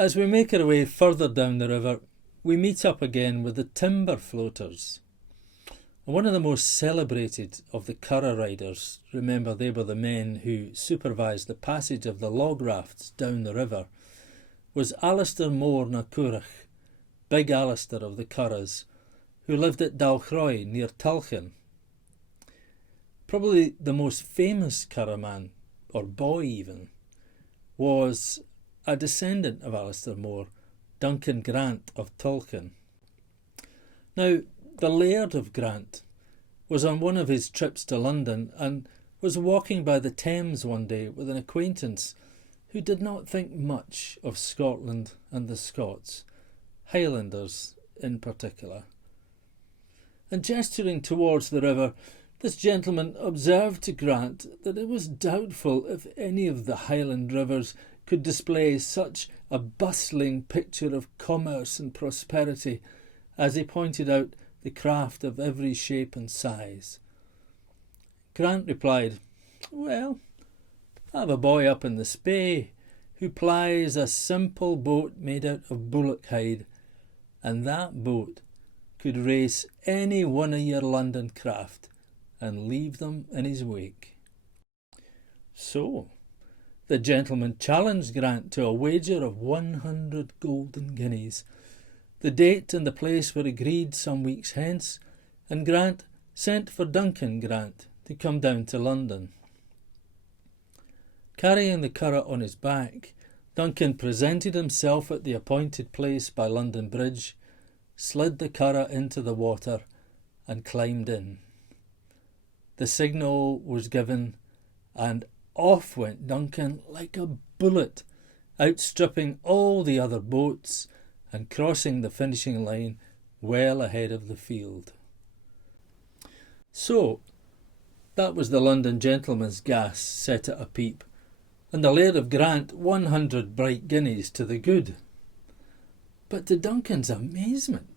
As we make our way further down the river, we meet up again with the timber floaters. One of the most celebrated of the curragh riders, remember they were the men who supervised the passage of the log rafts down the river, was Alistair Mór na Cúrach, Big Alistair of the Curraghs, who lived at Dalchroy near Tulchan. Probably the most famous curragh man, or boy even, was a descendant of Alistair Mór, Duncan Grant of Tulchan. Now, the Laird of Grant was on one of his trips to London and was walking by the Thames one day with an acquaintance who did not think much of Scotland and the Scots, Highlanders in particular. And gesturing towards the river, this gentleman observed to Grant that it was doubtful if any of the Highland rivers could display such a bustling picture of commerce and prosperity, as he pointed out the craft of every shape and size. Grant replied, "Well, I have a boy up in the Spey who plies a simple boat made out of bullock hide, and that boat could race any one of your London craft and leave them in his wake." So the gentleman challenged Grant to a wager of 100 golden guineas. The date and the place were agreed some weeks hence, and Grant sent for Duncan Grant to come down to London. Carrying the curragh on his back, Duncan presented himself at the appointed place by London Bridge, slid the curragh into the water, and climbed in. The signal was given, and off went Duncan like a bullet, outstripping all the other boats and crossing the finishing line well ahead of the field. So, that was the London gentleman's gas set at a peep, and the Laird of Grant 100 bright guineas to the good. But to Duncan's amazement,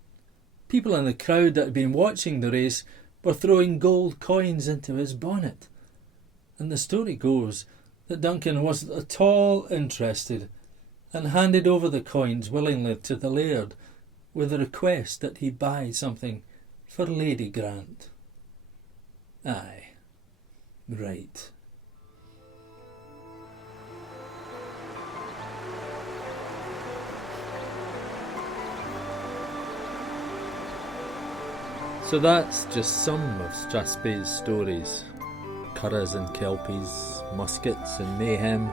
people in the crowd that had been watching the race were throwing gold coins into his bonnet, and the story goes that Duncan wasn't at all interested and handed over the coins willingly to the Laird with a request that he buy something for Lady Grant. Aye, right. So that's just some of Strathspey's stories. Curraghs and kelpies, muskets and mayhem,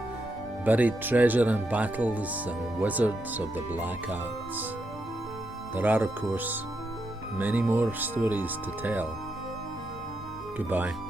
buried treasure and battles, and wizards of the black arts. There are, of course, many more stories to tell. Goodbye.